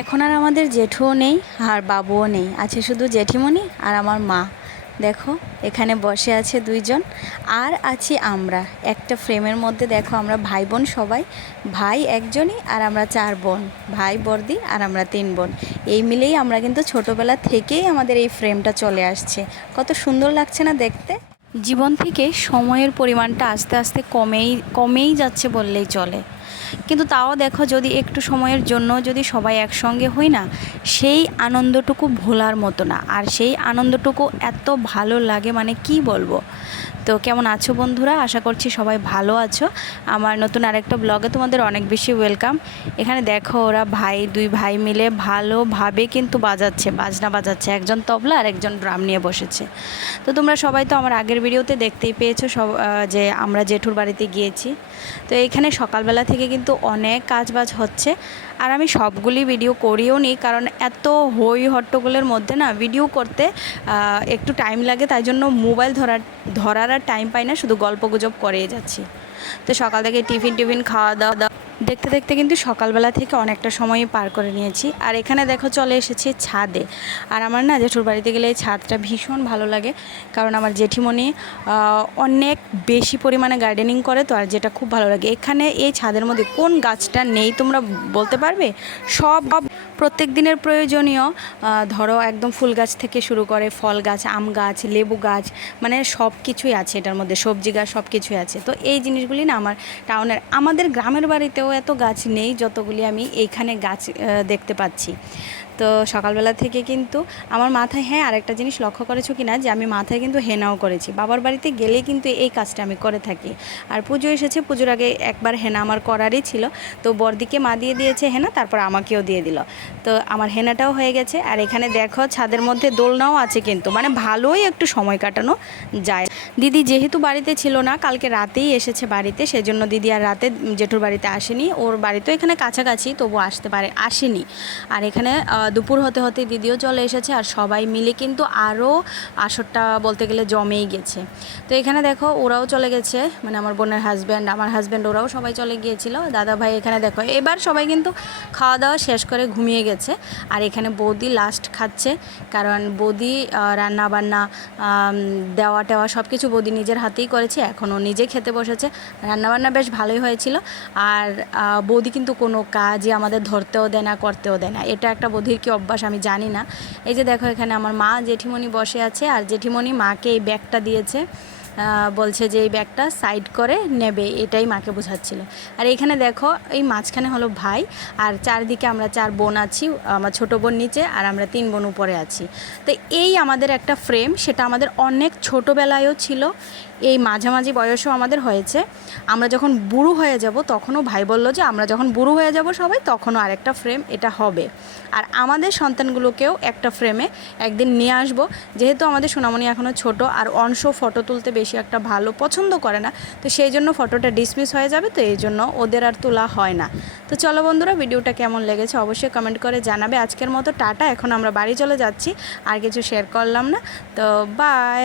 এখন আর আমাদের জেঠুও নেই, আর বাবুও নেই। আছে শুধু জেঠিমণি আর আমার মা। দেখো, এখানে বসে আছে দুইজন। আর আছি আমরা। একটা ফ্রেমের মধ্যে দেখো আমরা ভাই বোন সবাই। ভাই একজনই আর আমরা চার বোন। ভাই বর্দি আর আমরা তিন বোন। এই মিলেই আমরা কিন্তু ছোটোবেলা থেকেই আমাদের এই ফ্রেমটা চলে আসছে। কত সুন্দর লাগছে না দেখতে? জীবন থেকে সময়ের পরিমাণটা আস্তে আস্তে কমেই কমেই যাচ্ছে বললেই চলে। কিন্তু তাও দেখো যদি একটু সময়ের জন্য যদি সবাই একসঙ্গে হই না, সেই আনন্দটুকু ভোলার মতো না। আর সেই আনন্দটুকু এত ভালো লাগে মানে কি বলব? তো কেমন আছো বন্ধুরা? আশা করছি সবাই ভালো আছো। আমার নতুন আরেকটা ব্লগে তোমাদের অনেক বেশি ওয়েলকাম এখানে দেখো ওরা ভাই, দুই ভাই মিলে ভালোভাবে কিন্তু বাজাচ্ছে, বাজনা বাজাচ্ছে। একজন তবলা আর একজন ড্রাম নিয়ে বসেছে। তো তোমরা সবাই তো আমার আগের ভিডিওতে দেখতেই পেয়েছ সব যে আমরা জেঠুর বাড়িতে গিয়েছি। তো এখানে সকালবেলা থেকে কিন্তু অনেক কাজ বাজ হচ্ছে। আর আমি সবগুলি ভিডিও করিও নি, কারণ এত হই হট্টগোলের মধ্যে না ভিডিও করতে একটু টাইম লাগে, তাই জন্য মোবাইল ধরার ধরার আর টাইম পাই না, শুধু গল্প গুজব করেই যাচ্ছি। তো সকাল থেকে টিফিন টিফিন খাওয়া দাওয়া দাওয়া দেখতে দেখতে কিন্তু সকালবেলা থেকে অনেকটা সময়ই পার করে নিয়েছি। আর এখানে দেখো চলে এসেছি ছাদে। আর আমার না জেঠুর বাড়িতে গেলে এই ছাদটা ভীষণ ভালো লাগে। কারণ আমার জেঠিমণি অনেক বেশি পরিমাণে গার্ডেনিং করে তো, আর যেটা খুব ভালো লাগে। এখানে এই ছাদের মধ্যে কোন গাছটা নেই তোমরা বলতে পারবে? সব প্রত্যেক দিনের প্রয়োজনীয় ধরো একদম ফুল গাছ থেকে শুরু করে ফল গাছ, আম গাছ, লেবু গাছ মানে সব কিছুই আছে এটার মধ্যে, সবজি গাছ সব কিছুই আছে। তো এই জিনিসগুলি না আমার টাউনের, আমাদের গ্রামের বাড়িতেও এত গাছ নেই যতগুলি আমি এইখানে গাছ দেখতে পাচ্ছি। তো সকালবেলা থেকে কিন্তু আমার মাথায় হ্যাঁ আরেকটা জিনিস লক্ষ্য করেছ কি না যে আমি মাথায় কিন্তু হেনাও করেছি। বাবার বাড়িতে গেলে কিন্তু এই কাজটা আমি করে থাকি। আর পুজো এসেছে, পুজোর আগে একবার হেনা আমার করারই ছিল। তো বর্দিকে মা দিয়ে দিয়েছে হেনা, তারপর আমাকেও দিয়ে দিল। তো আমার হেনাটাও হয়ে গেছে। আর এখানে দেখো ছাদের মধ্যে দোলনাও আছে কিন্তু। মানে ভালোই একটু সময় কাটানো যায়। দিদি যেহেতু বাড়িতে ছিল না, কালকে রাতেই এসেছে বাড়িতে, সেজন্য দিদি আর রাতে জেঠুর বাড়িতে আসেনি। ওর বাড়ি তো এখানে কাছাকাছি তবু আসতে পারে, আসেনি। আর এখানে দুপুর হতে হতে দিদিও চলে এসেছে আর সবাই মিলে কিন্তু আরও আসরটা বলতে গেলে জমেই গেছে। তো এখানে দেখো ওরাও চলে গেছে মানে আমার বোনের হাজব্যান্ড আমার হাজব্যান্ড ওরাও সবাই চলে গিয়েছিল। দাদা ভাই এখানে দেখো, এবার সবাই কিন্তু খাওয়া দাওয়া শেষ করে ঘুমিয়ে গেছে। আর এখানে বৌদি লাস্ট খাচ্ছে। কারণ বৌদি রান্না বান্না দেওয়া টেওয়া সব কিছু বৌদি নিজের হাতেই করেছে। এখনও নিজে খেতে বসেছে। রান্নাবান্না বেশ ভালোই হয়েছিল। আর বৌদি কিন্তু কোনো কাজই আমাদের ধরতেও দেয় না, করতেও দেয় না। এটা একটা বৌদির কি অভ্যাস আমি জানি না। এই যে দেখো এখানে আমার মা জেঠিমণি বসে আছে। আর জেঠিমণি মাকে এই ব্যাগটা দিয়েছে। বলছে যে এই ব্যাগটা সাইড করে নেবে, এটাই মাকে বোঝাচ্ছিল। আর এখানে দেখো, এই মাঝখানে হলো ভাই, আর চারদিকে আমরা চার বোন আছি, আমার ছোট বোন নিচে আর আমরা তিন বোন উপরে আছি। তো এই আমাদের একটা ফ্রেম সেটা আমাদের অনেক ছোটোবেলায়ও ছিল, এই মাঝামাঝি বয়সও আমাদের হয়েছে। আমরা যখন বুড়ো হয়ে যাব, তখনও ভাই বলল যে আমরা যখন বুড়ো হয়ে যাব সবাই, তখনও আরেকটা ফ্রেম এটা হবে। আর আমাদের সন্তানগুলোকেও একটা ফ্রেমে একদিন নিয়ে আসব। যেহেতু আমাদের সোনামণি এখনও ছোট, আর অংশ ফটো তুলতে বেশি একটা ভালো পছন্দ করে না, তো সেই জন্য ফটোটা ডিসমিস হয়ে যাবে, তো এই জন্য ওদের আর তোলা হয় না। তো চলো বন্ধুরা, ভিডিওটা কেমন লেগেছে অবশ্যই কমেন্ট করে জানাবে। আজকের মতো টাটা, এখন আমরা বাড়ি চলে যাচ্ছি, আর কিছু শেয়ার করলাম না, তো বাই